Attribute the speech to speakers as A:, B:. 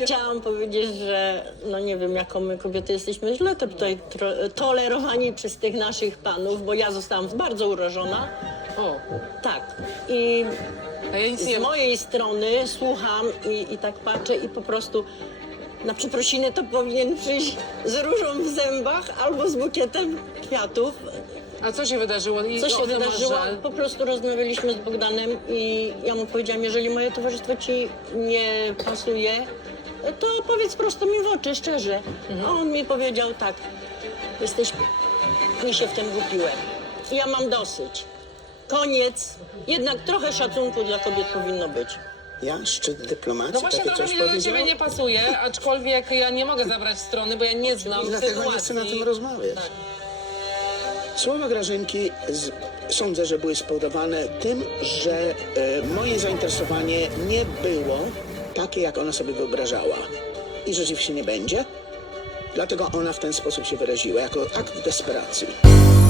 A: Chciałam powiedzieć, że no nie wiem, jaką my kobiety jesteśmy źle tutaj tolerowani przez tych naszych panów, bo ja zostałam bardzo urażona.
B: O,
A: Tak. I
B: a ja nic
A: z
B: nie...
A: mojej strony słucham i tak patrzę i po prostu na przeprosiny to powinien przyjść z różą w zębach albo z bukietem kwiatów.
B: A co się wydarzyło? I
A: Co się
B: o tym masz
A: wydarzyło?
B: żal?
A: Po prostu rozmawialiśmy z Bogdanem i ja mu powiedziałam, jeżeli moje towarzystwo ci nie pasuje, to powiedz prosto mi w oczy, szczerze. A on mi powiedział tak, mi się w tym głupiłem. Ja mam dosyć. Koniec. Jednak trochę szacunku dla kobiet powinno być.
C: Ja? Szczyt dyplomacji?
B: No właśnie
C: takie
B: trochę
C: coś
B: mi to do
C: powiedział?
B: ciebie nie pasuje, aczkolwiek ja nie mogę zabrać strony, bo ja nie znam
C: I dlatego
B: sytuacji.
C: nie chcę na tym rozmawiać.
B: Tak.
C: Słowa Grażynki sądzę, że były spowodowane tym, że moje zainteresowanie nie było takie, jak ona sobie wyobrażała. I rzeczywiście nie będzie. Dlatego ona w ten sposób się wyraziła, jako akt desperacji.